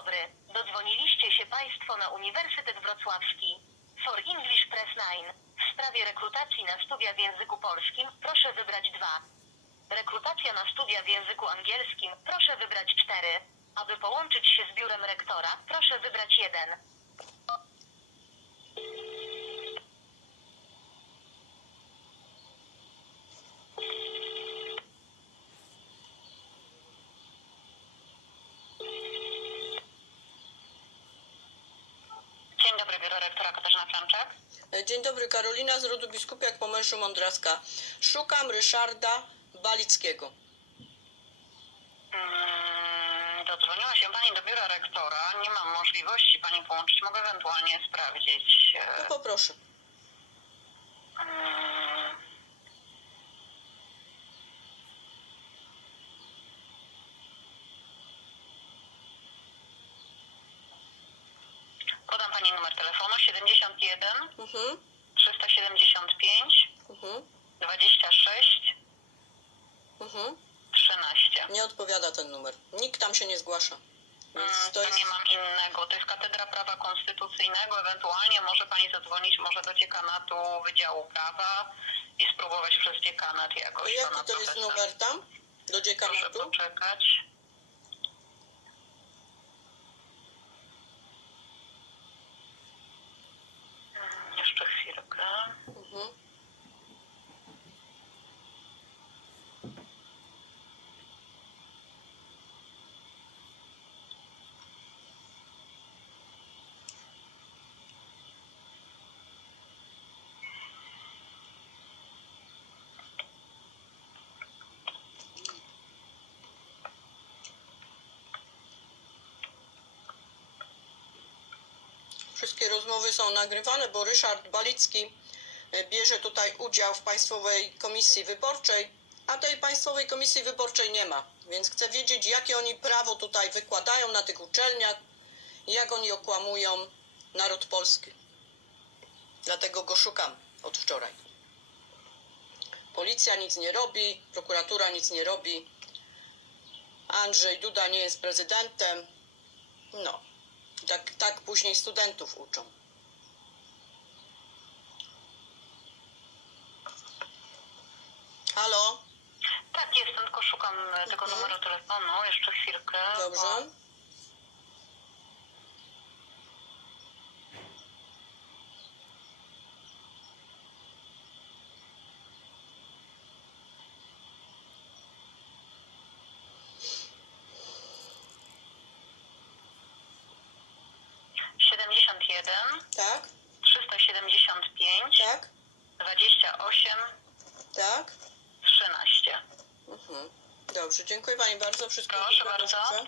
dobry. Dodzwoniliście się Państwo na Uniwersytet Wrocławski. For English Press 9. W sprawie rekrutacji na studia w języku polskim proszę wybrać 2. Rekrutacja na studia w języku angielskim proszę wybrać 4. Aby połączyć się z biurem rektora proszę wybrać 1. Dzień Katarzyna Franczak. Dzień dobry, Karolina z rodu biskupiak po mężu Mądraska. Szukam Ryszarda Balickiego. Mm, Dodzwoniła się Pani do biura rektora. Nie mam możliwości Pani połączyć. Mogę ewentualnie sprawdzić. No e, poproszę. mm, Podam Pani numer telefonu 71 Mhm, 375 mhm, 26 mhm. 13. Nie odpowiada ten numer. Nikt tam się nie zgłasza. Więc Mm, to To jest... nie mam innego. To jest Katedra Prawa Konstytucyjnego. Ewentualnie może Pani zadzwonić może do dziekanatu Wydziału Prawa i spróbować przez dziekanat jakoś Jaki pana to jest numer tam? Do Proszę dziekanatu? poczekać. Mm, Jeszcze chwilkę. Mhm. Wszystkie rozmowy są nagrywane, bo Ryszard Balicki e, bierze tutaj udział w Państwowej Komisji Wyborczej, a tej Państwowej Komisji Wyborczej nie ma. Więc chcę wiedzieć, jakie oni prawo tutaj wykładają na tych uczelniach, jak oni okłamują naród polski. Dlatego go szukam od wczoraj. Policja nic nie robi, prokuratura nic nie robi. Andrzej Duda nie jest prezydentem. No, tak, tak później studentów uczą. Halo? Tak, jestem, tylko szukam tego Mhm. numeru telefonu. Jeszcze chwilkę. bo- Dobrze. Siedemdziesiąt Tak? trzysta siedemdziesiąt pięć, Tak? dwadzieścia osiem, Tak? trzynaście. Mhm. Dobrze, dziękuję Pani bardzo. Wszystkiego Proszę bardzo.